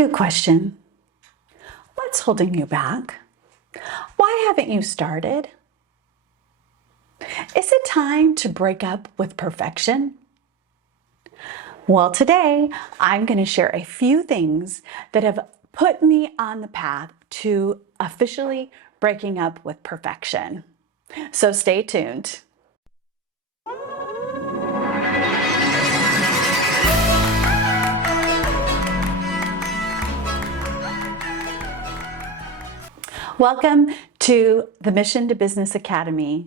you a question. What's holding you back? Why haven't you started? Is it time to break up with perfection? Well, today I'm going to share a few things that have put me on the path to officially breaking up with perfection. So stay tuned. Welcome to the Mission to Business Academy.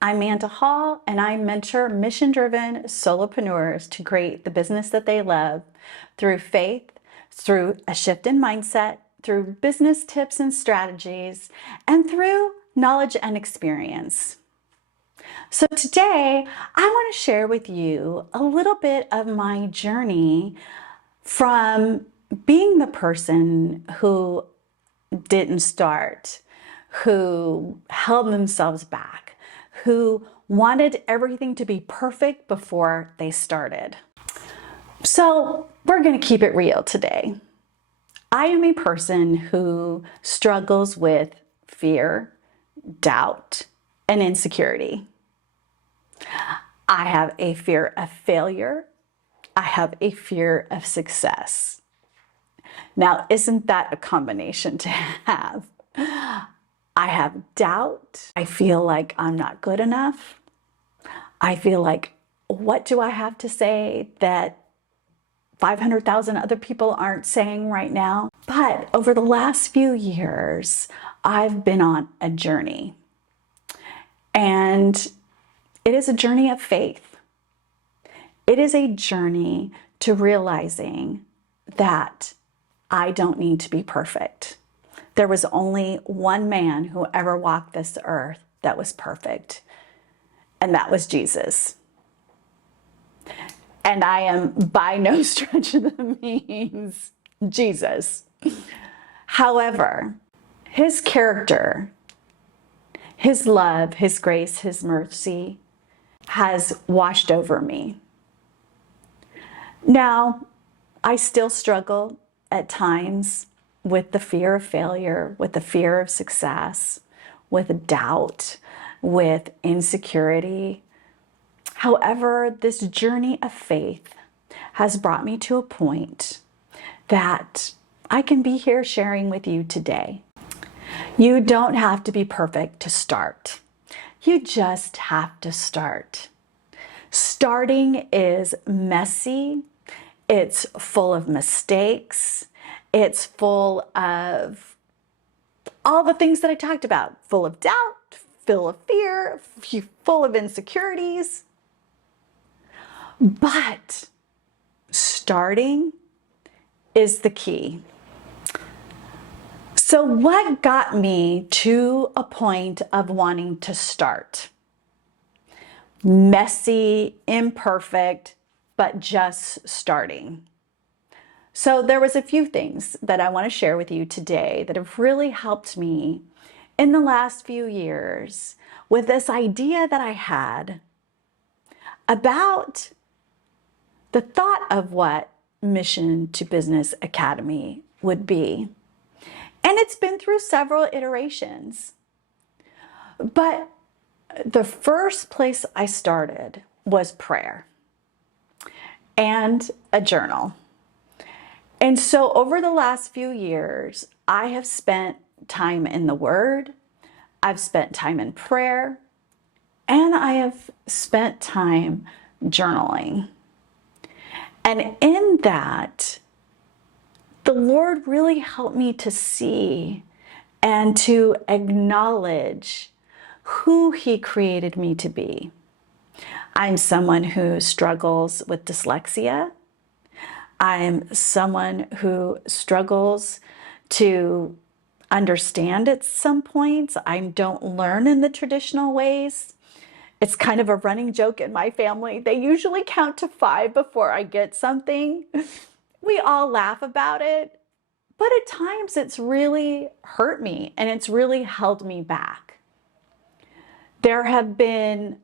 I'm Amanda Hall, and I mentor mission-driven solopreneurs to create the business that they love through faith, through a shift in mindset, through business tips and strategies, and through knowledge and experience. So today, I want to share with you a little bit of my journey from being the person who didn't start, who held themselves back, who wanted everything to be perfect before they started. So we're going to keep it real today. I am a person who struggles with fear, doubt, and insecurity. I have a fear of failure. I have a fear of success. Now, isn't that a combination to have? I have doubt. I feel like I'm not good enough. I feel like, what do I have to say that 500,000 other people aren't saying right now? But over the last few years, I've been on a journey. And it is a journey of faith. It is a journey to realizing that I don't need to be perfect. There was only one man who ever walked this earth that was perfect, and that was Jesus. And I am by no stretch of the means Jesus. However, his character, his love, his grace, his mercy has washed over me. Now, I still struggle at times with the fear of failure, with the fear of success, with doubt, with insecurity. However, this journey of faith has brought me to a point that I can be here sharing with you today. You don't have to be perfect to start. You just have to start. Starting is messy. It's full of mistakes. It's full of all the things that I talked about, full of doubt, full of fear, full of insecurities. But starting is the key. So what got me to a point of wanting to start? Messy, imperfect, but just starting. So there was a few things that I want to share with you today that have really helped me in the last few years with this idea that I had about the thought of what Mission to Business Academy would be. And it's been through several iterations. But the first place I started was prayer and a journal. And so over the last few years, I have spent time in the Word, I've spent time in prayer, and I have spent time journaling. And in that, the Lord really helped me to see and to acknowledge who He created me to be. I'm someone who struggles with dyslexia. I'm someone who struggles to understand at some points. I don't learn in the traditional ways. It's kind of a running joke in my family. They usually count to 5 before I get something. We all laugh about it, but at times it's really hurt me and it's really held me back. There have been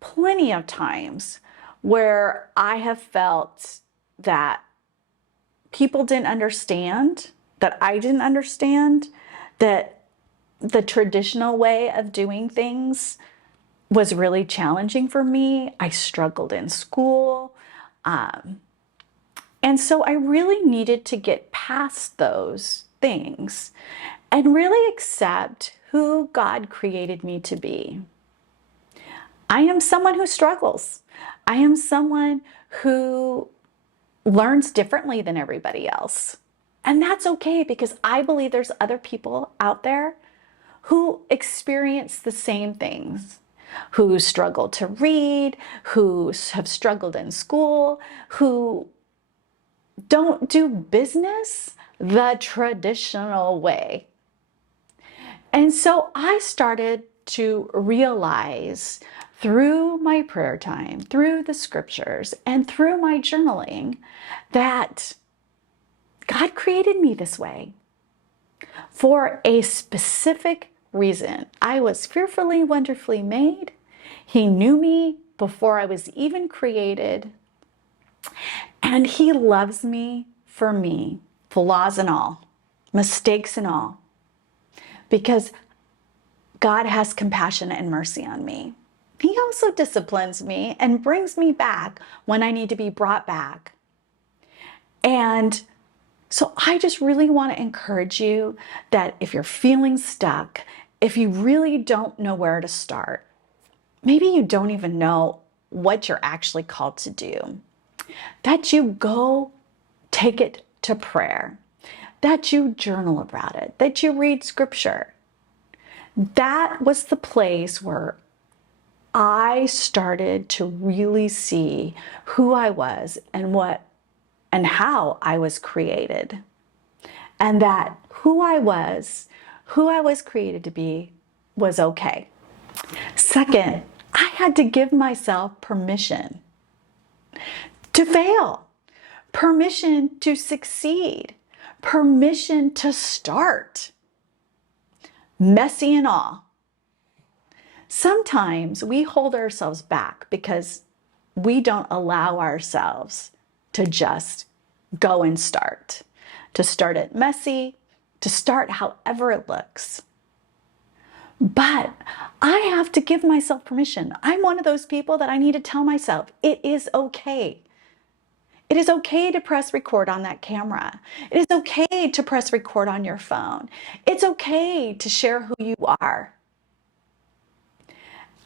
plenty of times where I have felt that people didn't understand, that I didn't understand, that the traditional way of doing things was really challenging for me. I struggled in school. And so I really needed to get past those things and really accept who God created me to be. I am someone who struggles. I am someone who learns differently than everybody else. And that's okay, because I believe there's other people out there who experience the same things, who struggle to read, who have struggled in school, who don't do business the traditional way. And so I started to realize through my prayer time, through the scriptures, and through my journaling that God created me this way for a specific reason. I was fearfully, wonderfully made. He knew me before I was even created. And He loves me for me, flaws and all, mistakes and all, because God has compassion and mercy on me. He also disciplines me and brings me back when I need to be brought back. And so I just really want to encourage you that if you're feeling stuck, if you really don't know where to start, maybe you don't even know what you're actually called to do, that you go take it to prayer, that you journal about it, that you read scripture. That was the place where I started to really see who I was and what and how I was created. And that who I was created to be, was okay. Second, I had to give myself permission to fail, permission to succeed, permission to start, messy and all. Sometimes we hold ourselves back because we don't allow ourselves to just go and start, to start it messy, to start however it looks. But I have to give myself permission. I'm one of those people that I need to tell myself, it is okay. It is okay to press record on that camera. It is okay to press record on your phone. It's okay to share who you are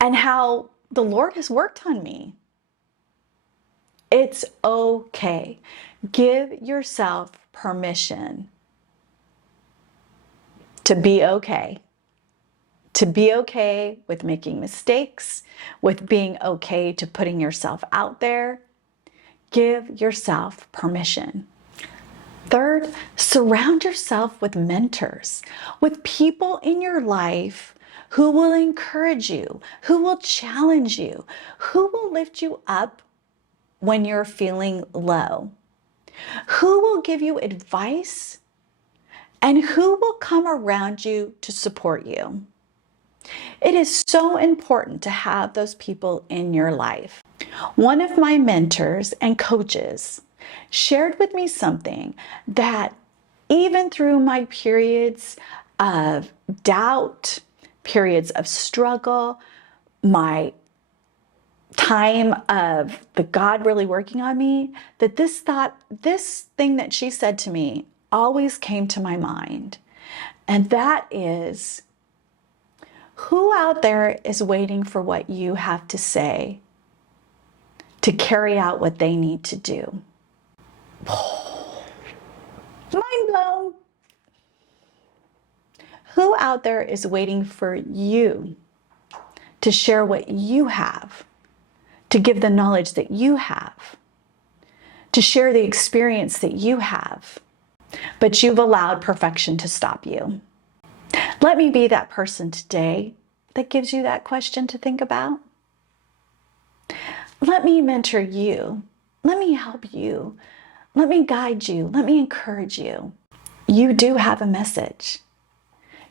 and how the Lord has worked on me. It's okay. Give yourself permission to be okay. To be okay with making mistakes, with being okay to putting yourself out there. Give yourself permission. Third, surround yourself with mentors, with people in your life who will encourage you, who will challenge you, who will lift you up when you're feeling low, who will give you advice, and who will come around you to support you. It is so important to have those people in your life. One of my mentors and coaches shared with me something that even through my periods of doubt, periods of struggle, my time of the God really working on me, that this thing that she said to me always came to my mind. And that is, who out there is waiting for what you have to say to carry out what they need to do? Mind blown. Who out there is waiting for you to share what you have, to give the knowledge that you have, to share the experience that you have, but you've allowed perfection to stop you? Let me be that person today that gives you that question to think about. Let me mentor you. Let me help you. Let me guide you. Let me encourage you. You do have a message.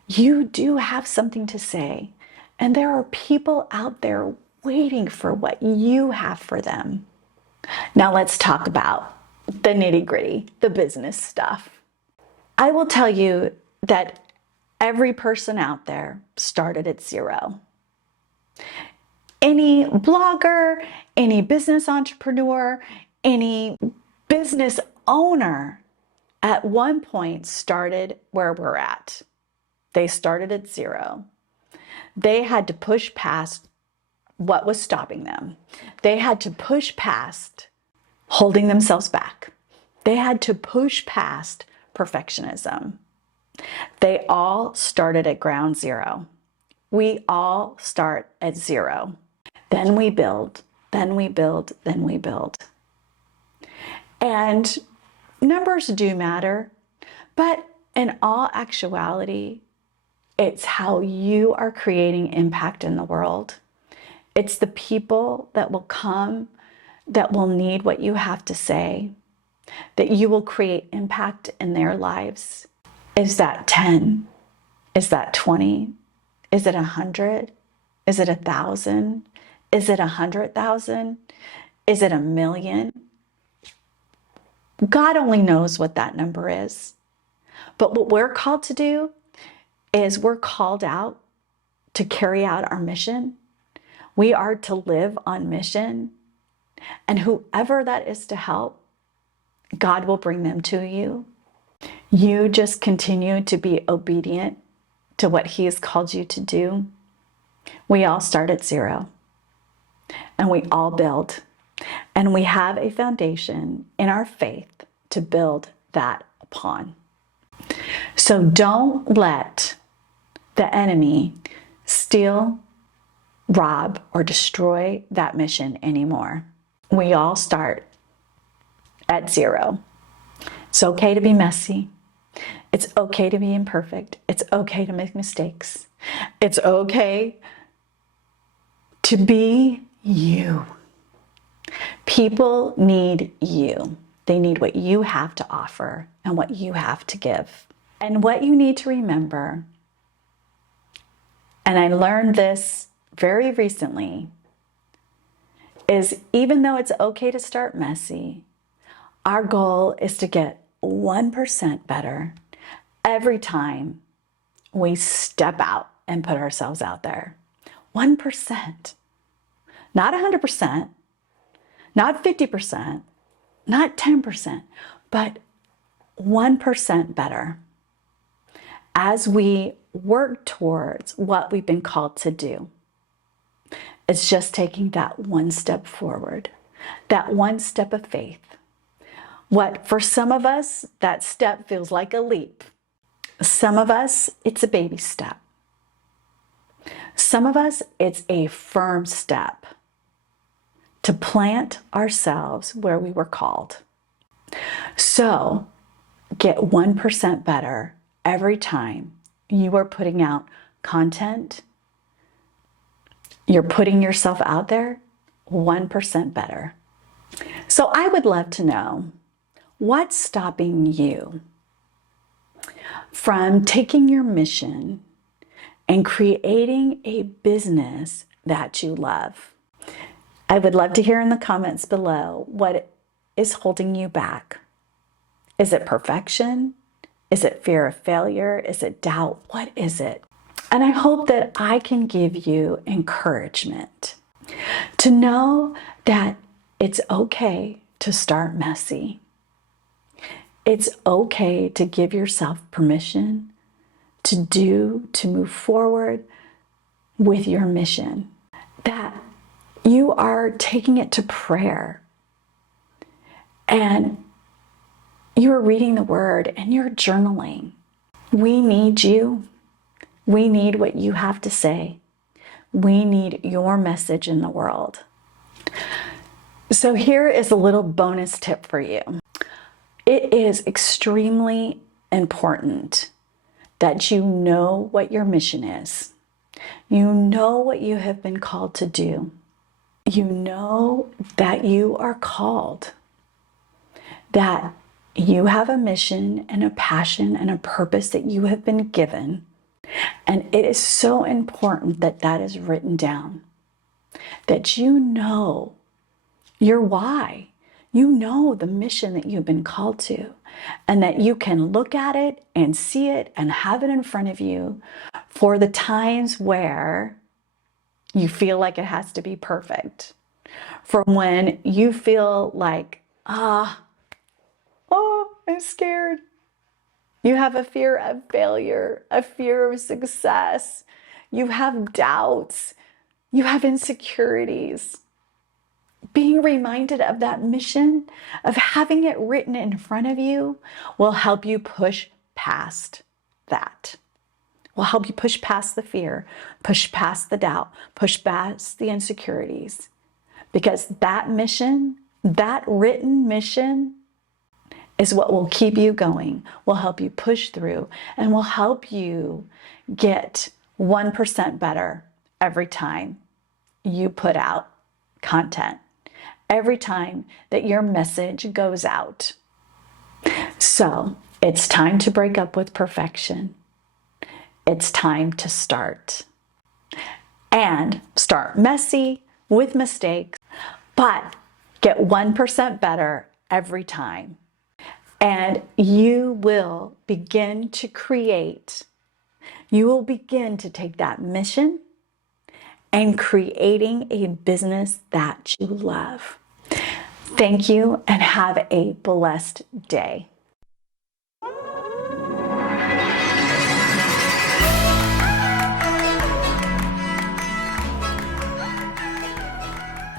You do have something to say. And there are people out there waiting for what you have for them. Now let's talk about the nitty-gritty, the business stuff. I will tell you that every person out there started at zero. Any blogger, any business entrepreneur, any business owner at one point started where we're at. They started at zero. They had to push past what was stopping them. They had to push past holding themselves back. They had to push past perfectionism. They all started at ground zero. We all start at zero. Then we build, then we build, then we build. And numbers do matter, but in all actuality, it's how you are creating impact in the world. It's the people that will come, that will need what you have to say, that you will create impact in their lives. Is that 10? Is that 20? Is it 100? Is it 1,000? Is it 100,000? Is it 1,000,000? God only knows what that number is. But what we're called to do is we're called out to carry out our mission. We are to live on mission. And whoever that is to help, God will bring them to you. You just continue to be obedient to what He has called you to do. We all start at zero. And we all build. And we have a foundation in our faith to build that upon. So don't let the enemy steal, rob, or destroy that mission anymore. We all start at zero. It's okay to be messy. It's okay to be imperfect. It's okay to make mistakes. It's okay to be you. People need you. They need what you have to offer and what you have to give. And what you need to remember, and I learned this very recently, is even though it's okay to start messy, our goal is to get 1% better every time we step out and put ourselves out there. 1%. Not 100%, not 50%, not 10%, but 1% better as we work towards what we've been called to do. It's just taking that one step forward, that one step of faith. What for some of us, that step feels like a leap. Some of us, it's a baby step. Some of us, it's a firm step to plant ourselves where we were called. So get 1% better every time you are putting out content. You're putting yourself out there 1% better. So I would love to know, what's stopping you from taking your mission and creating a business that you love? I would love to hear in the comments below what is holding you back. Is it perfection? Is it fear of failure? Is it doubt? What is it? And I hope that I can give you encouragement to know that it's okay to start messy. It's okay to give yourself permission to move forward with your mission. That you are taking it to prayer and you're reading the Word and you're journaling. We need you. We need what you have to say. We need your message in the world. So here is a little bonus tip for you. It is extremely important that you know what your mission is. You know what you have been called to do. You know that you are called, that you have a mission and a passion and a purpose that you have been given. And it is so important that that is written down, that you know your why. You know the mission that you've been called to, and that you can look at it and see it and have it in front of you for the times where you feel like it has to be perfect. For when you feel like, I'm scared. You have a fear of failure, a fear of success. You have doubts. You have insecurities. Being reminded of that mission, of having it written in front of you, will help you push past that. Will help you push past the fear, push past the doubt, push past the insecurities. Because that mission, that written mission, is what will keep you going, will help you push through, and will help you get 1% better every time you put out content, every time that your message goes out. So it's time to break up with perfection. It's time to start. And start messy with mistakes, but get 1% better every time. And you will begin to create, you will begin to take that mission and creating a business that you love. Thank you and have a blessed day.